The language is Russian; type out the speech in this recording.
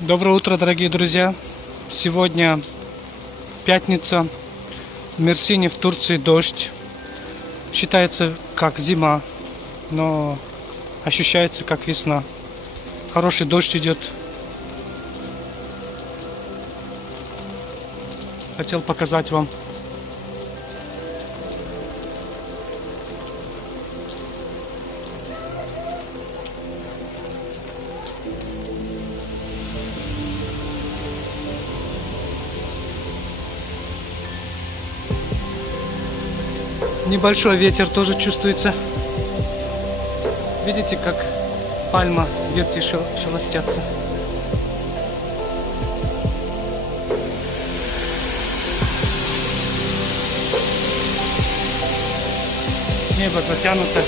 Доброе утро, дорогие друзья! Сегодня пятница. В Мерсине, в Турции, дождь. Считается как зима, но ощущается как весна. Хороший дождь идет. Хотел показать вам. Небольшой ветер тоже чувствуется. Видите, как пальма, ветки шелостятся. Небо затянуто.